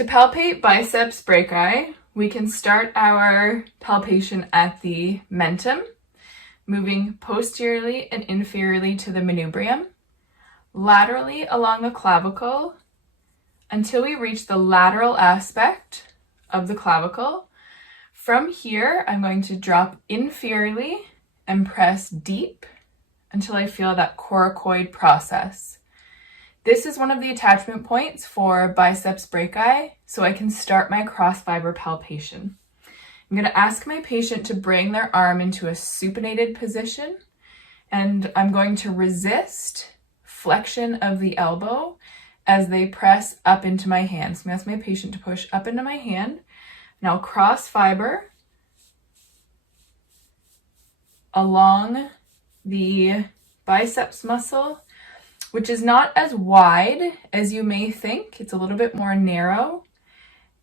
To palpate biceps brachii, we can start our palpation at the mentum, moving posteriorly and inferiorly to the manubrium, laterally along the clavicle until we reach the lateral aspect of the clavicle. From here, I'm going to drop inferiorly and press deep until I feel that coracoid process. This is one of the attachment points for biceps brachii, so I can start my cross fiber palpation. I'm going to ask my patient to bring their arm into a supinated position, and I'm going to resist flexion of the elbow as they press up into my hand. So I'm going to ask my patient to push up into my hand. Now cross fiber along the biceps muscle, which is not as wide as you may think. It's a little bit more narrow,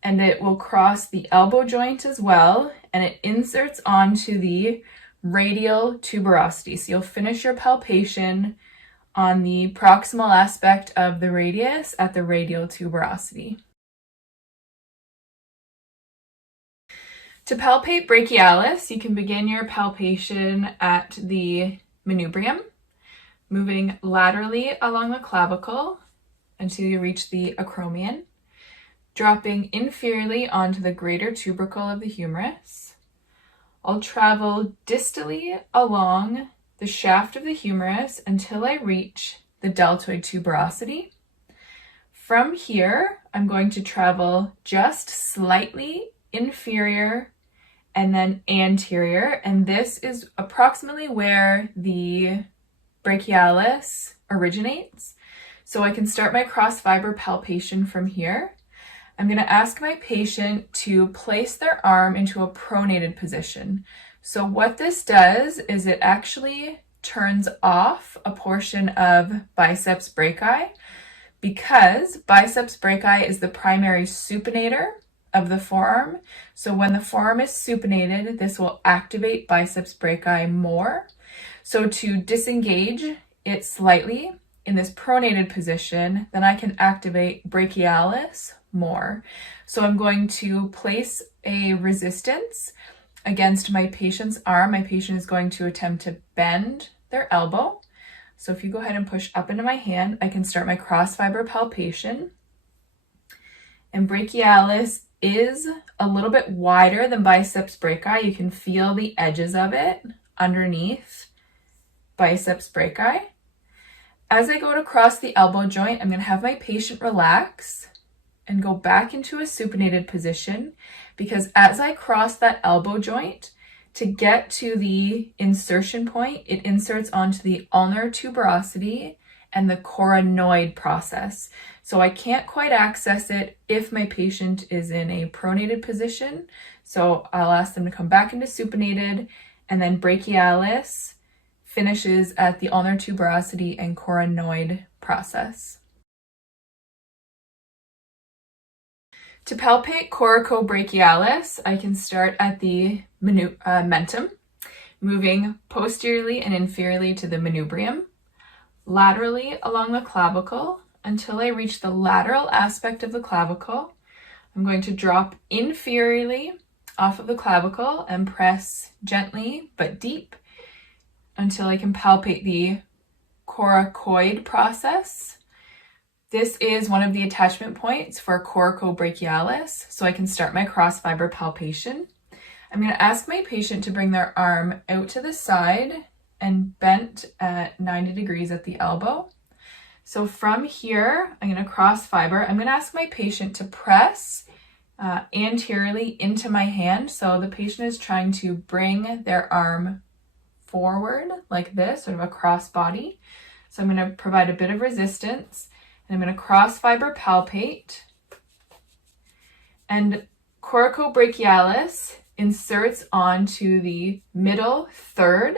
and it will cross the elbow joint as well, and it inserts onto the radial tuberosity. So you'll finish your palpation on the proximal aspect of the radius at the radial tuberosity. To palpate brachialis, you can begin your palpation at the manubrium, moving laterally along the clavicle until you reach the acromion, dropping inferiorly onto the greater tubercle of the humerus. I'll travel distally along the shaft of the humerus until I reach the deltoid tuberosity. From here, I'm going to travel just slightly inferior and then anterior, and this is approximately where the brachialis originates. So I can start my cross fiber palpation from here. I'm going to ask my patient to place their arm into a pronated position. So what this does is it actually turns off a portion of biceps brachii, because biceps brachii is the primary supinator of the forearm. So when the forearm is supinated, this will activate biceps brachii more. So to disengage it slightly in this pronated position, then I can activate brachialis more. So I'm going to place a resistance against my patient's arm. My patient is going to attempt to bend their elbow. So if you go ahead and push up into my hand, I can start my cross fiber palpation. And brachialis is a little bit wider than biceps brachii. You can feel the edges of it underneath biceps brachii. As I go to cross the elbow joint, I'm going to have my patient relax and go back into a supinated position, because as I cross that elbow joint, to get to the insertion point, it inserts onto the ulnar tuberosity and the coronoid process. So I can't quite access it if my patient is in a pronated position. So I'll ask them to come back into supinated, and then brachialis finishes at the ulnar tuberosity and coronoid process. To palpate Coracobrachialis, I can start at the mentum, moving posteriorly and inferiorly to the manubrium, laterally along the clavicle until I reach the lateral aspect of the clavicle. I'm going to drop inferiorly off of the clavicle and press gently but deep until I can palpate the coracoid process. This is one of the attachment points for Coracobrachialis, so I can start my cross fiber palpation. I'm going to ask my patient to bring their arm out to the side and bent at 90 degrees at the elbow. So from here, I'm going to cross fiber. I'm going to ask my patient to press anteriorly into my hand. So the patient is trying to bring their arm forward like this, sort of a cross body. So I'm going to provide a bit of resistance, and I'm going to cross fiber palpate. And Coracobrachialis inserts onto the middle third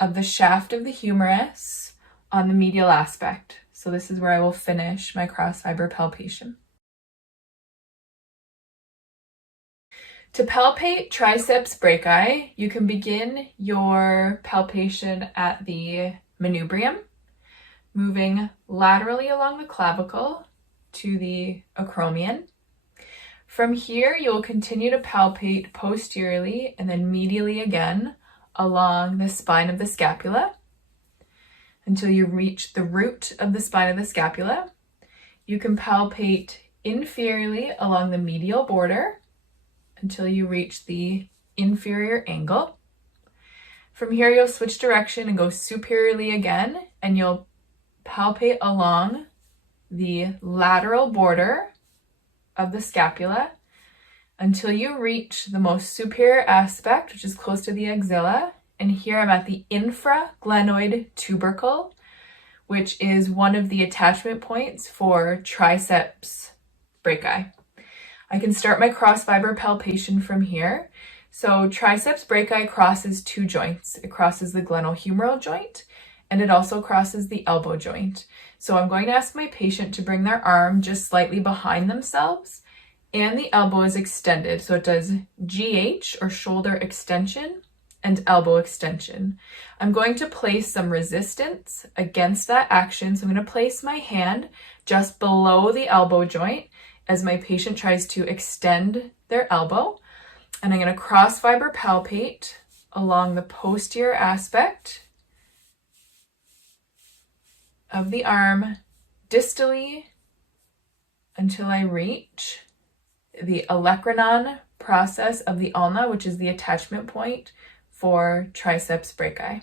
of the shaft of the humerus on the medial aspect. So this is where I will finish my cross fiber palpation. To palpate Triceps Brachii, you can begin your palpation at the manubrium, moving laterally along the clavicle to the acromion. From here, you'll continue to palpate posteriorly and then medially again along the spine of the scapula until you reach the root of the spine of the scapula. You can palpate inferiorly along the medial border until you reach the inferior angle. From here, you'll switch direction and go superiorly again, and you'll palpate along the lateral border of the scapula until you reach the most superior aspect, which is close to the axilla. And here I'm at the infraglenoid tubercle, which is one of the attachment points for Triceps Brachii. I can start my cross fiber palpation from here. So Triceps Brachii crosses two joints. It crosses the glenohumeral joint, and it also crosses the elbow joint. So I'm going to ask my patient to bring their arm just slightly behind themselves, and the elbow is extended. So it does GH, or shoulder extension, and elbow extension. I'm going to place some resistance against that action. So I'm going to place my hand just below the elbow joint as my patient tries to extend their elbow. And I'm going to cross fiber palpate along the posterior aspect of the arm distally until I reach the olecranon process of the ulna, which is the attachment point for Triceps Brachii.